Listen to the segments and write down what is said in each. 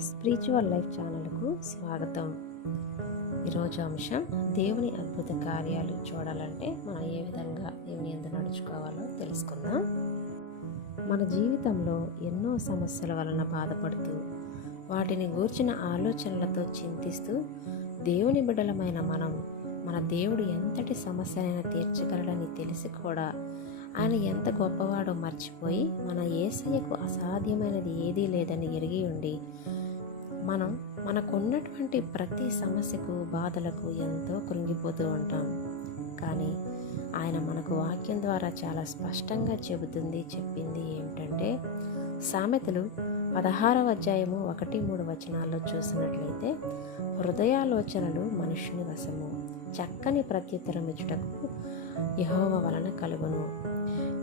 Spiritual life ఛానల్కు స్వాగతం. ఈరోజు అంశం దేవుని అద్భుత కార్యాలు చూడాలంటే మనం ఏ విధంగా దేవుని ఎంత నడుచుకోవాలో తెలుసుకుందాం. మన జీవితంలో ఎన్నో సమస్యల వలన బాధపడుతూ వాటిని గూర్చిన ఆలోచనలతో చింతిస్తూ దేవుని బిడ్డలమైన మనం మన దేవుడు ఎంతటి సమస్యనైనా తీర్చగలడని తెలిసి కూడా ఆయన ఎంత గొప్పవాడో మర్చిపోయి మన ఏసయ్యకు అసాధ్యమైనది ఏదీ లేదని ఎరిగి ఉండి మనం మనకున్నటువంటి ప్రతి సమస్యకు బాధలకు ఎంతో కృంగిపోతూ ఉంటాం. కానీ ఆయన మనకు వాక్యం ద్వారా చాలా స్పష్టంగా చెబుతుంది చెప్పింది ఏమిటంటే సామెతలు పదహారవ అధ్యాయము ఒకటి మూడు వచనాల్లో చూసినట్లయితే హృదయాలోచనలు మనుష్యుని వశము చక్కని ప్రత్యుత్తరం ఇచ్చుటకు యహోవ వలన కలుగును.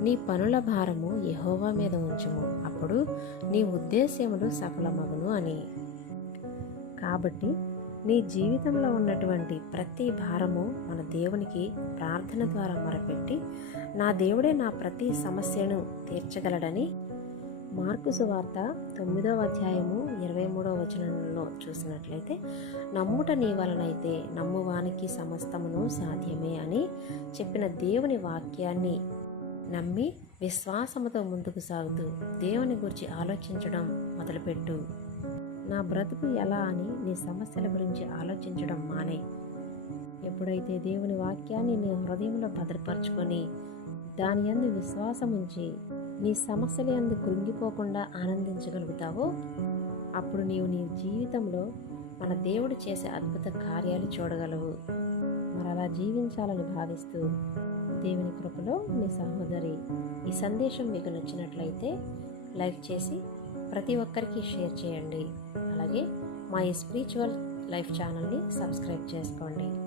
నీ పనుల భారము యహోవా మీద ఉంచుము అప్పుడు నీ ఉద్దేశ్యములు సఫలమగును అని. కాబట్టి నీ జీవితంలో ఉన్నటువంటి ప్రతి భారము మన దేవునికి ప్రార్థన ద్వారా మొరపెట్టి నా దేవుడే నా ప్రతి సమస్యను తీర్చగలడని మార్కు సువార్త తొమ్మిదవ అధ్యాయము ఇరవై మూడవ వచనంలో చూసినట్లయితే నమ్ముట నీ వలనైతే నమ్మువానికి సమస్తమును సాధ్యమే అని చెప్పిన దేవుని వాక్యాన్ని నమ్మి విశ్వాసముతో ముందుకు సాగుతూ దేవుని గురించి ఆలోచించడం మొదలుపెట్టు. నా బ్రతుకు ఎలా అని నీ సమస్యల గురించి ఆలోచించడం మానే. ఎప్పుడైతే దేవుని వాక్యాన్ని నీ హృదయంలో భద్రపరచుకొని దాని యందు విశ్వాసం ఉంచి నీ సమస్యల యందు కృంగిపోకుండా ఆనందించగలుగుతావో అప్పుడు నీవు నీ జీవితంలో మన దేవుడు చేసే అద్భుత కార్యాలు చూడగలవు. మరి అలా జీవించాలని భావిస్తూ దేవుని కృపలో మీ సహోదరి ఈ సందేశం మీకు నచ్చినట్లయితే లైక్ చేసి ప్రతి ఒక్కరికి షేర్ చేయండి. అలాగే మా ఈ స్పిరిచువల్ లైఫ్ ఛానల్ని సబ్స్క్రైబ్ చేసుకోండి.